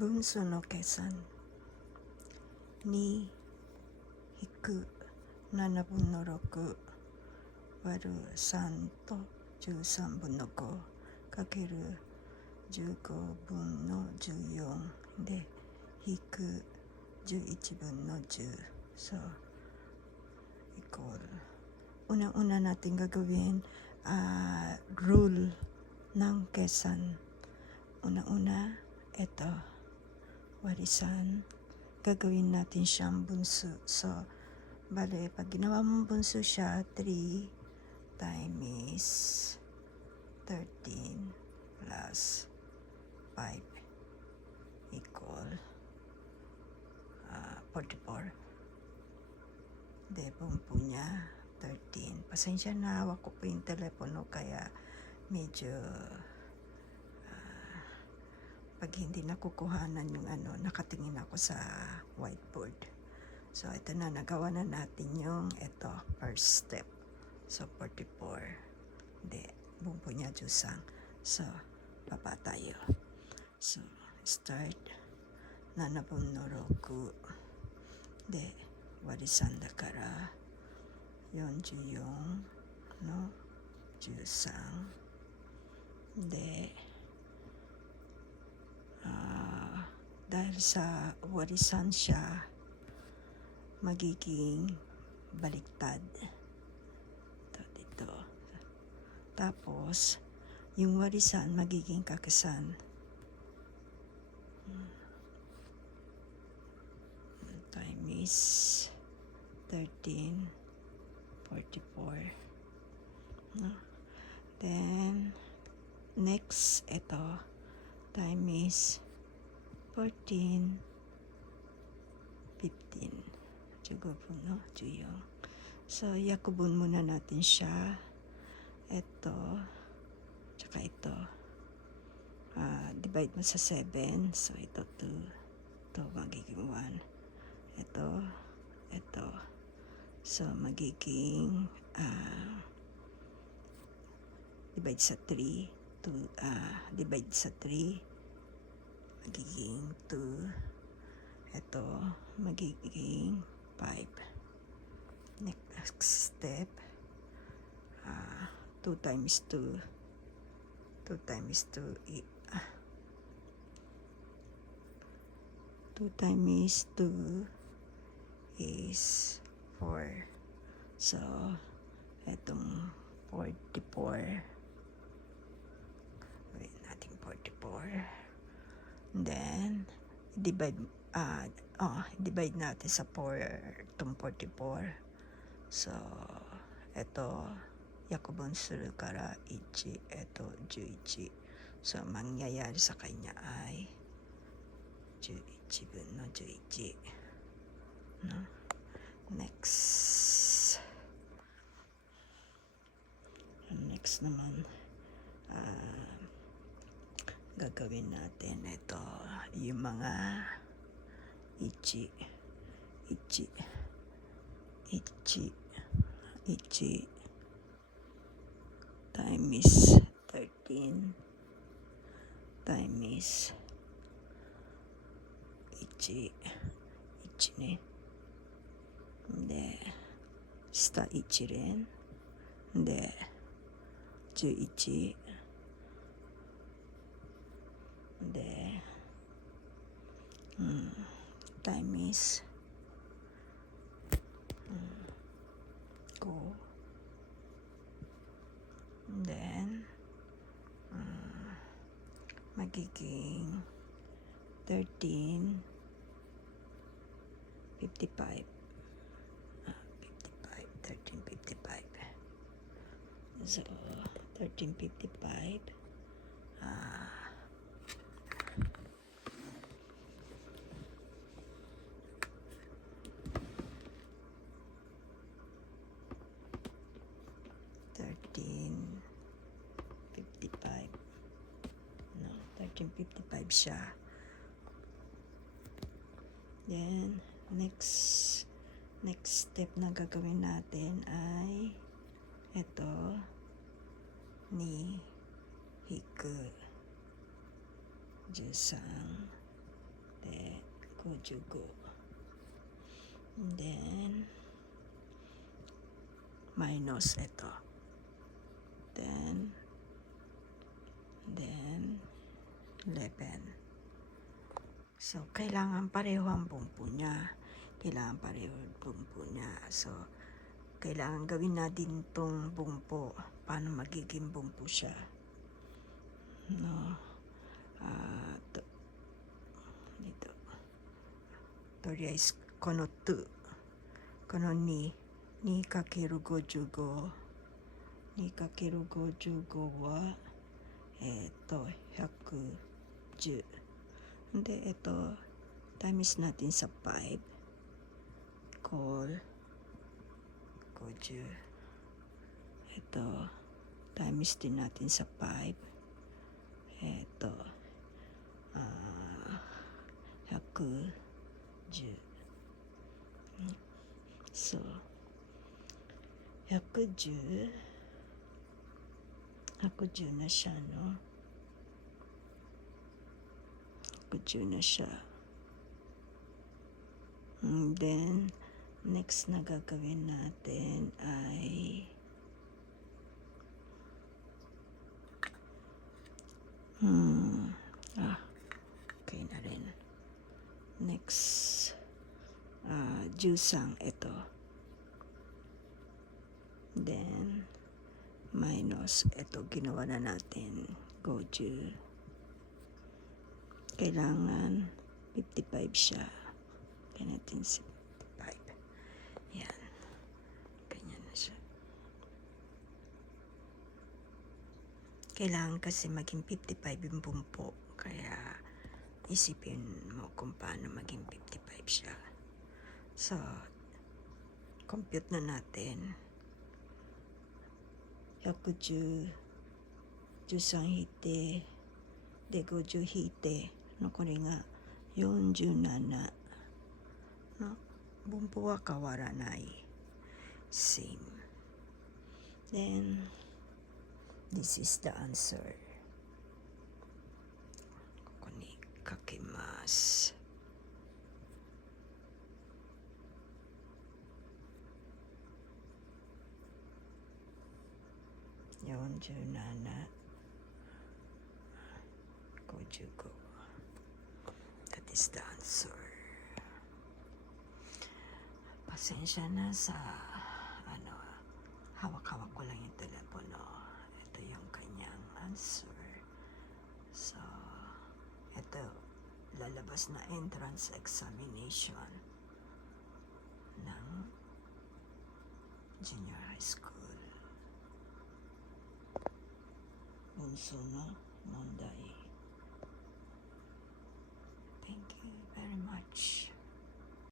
分数の計算2引く7分の6割る3と13分の5かける15分の14で引く11分の10. So, equal. Unang-una natin gagawin rule ng kesan. Unang-una, ito, warisan. Gagawin natin siyang bunso. So, bale, pag ginawa mong bunso siya, 3 times 13 plus 5 equal 44. Debong po niya 13. Pasensya na, hawak ko po yung telepono kaya medyo pag hindi nakukuhanan yung nakatingin ako sa whiteboard. So ito na, nagawa na natin yung first step. So 44. Hindi, bumpo niya jusang. So baba tayo. So start 7分の6で割り3だから44の13でdahil sa warisan siya magiging baliktad dito. Tapos yung warisan magiging kakasan. Time is 13, 44. Then next, ito time is 14, 15. 15分の14. So yakubun muna natin siya. Ito tsaka ito. Divide mo sa 7. So ito 2. Ito magiging 1. Ito. So magiging divide sa 3. Divide sa 3 magiging 2. Ito magiging 5. Next step, 2 times 2. 2 times 2 2 times 2 is 4. So etong 44, gawin natin 44. Then divide natin sa 4 itong 44. So eto yakubun suru kara 1, eto 11. So mangyayari sa kanya ay 11 分の11. No? Next naman, gagawin natin ito, yung mga ichi times 13 times 1ね。で下1連で11でtimes 5 then magiging 13 55. 1355. So 1355 1355 siya. Then next step na gagawin natin ay ito ni hiku jusang 55. And then, minus ito. Then, 11. So, kailangan pareho ang bumpo niya. So, kailangan gawin natin tong bumpo. Paano magiging bumpo siya? No. Dito. とりあえずこの2、この2、2×55、2×55 は110でtimes natin sa 5 equal 50. Times din natin sa 5 110. So 110 na siya, no? 110 na siya. And then next na gagawin natin ay okay na rin. Next, jusang ito. Then, minus ito, ginawa na natin. Goju. Kailangan 55 siya. Kaya natin 55. Yan. Ganyan na siya. Kailangan kasi maging 55 yung bumpo. Kaya, isipin mo kung paano maging 55 siya. So, compute na natin. 110、13引いて、で、50引いて、残りが47の分母は変わらない。Same. Then, this is the answer. ここにかけます。47、55. That is the answer. Pasensya na sa hawak-hawak ko lang yung telepono. Ito yung kanyang answer. So, ito, lalabas na entrance examination ng junior high school. Bunso no mondai.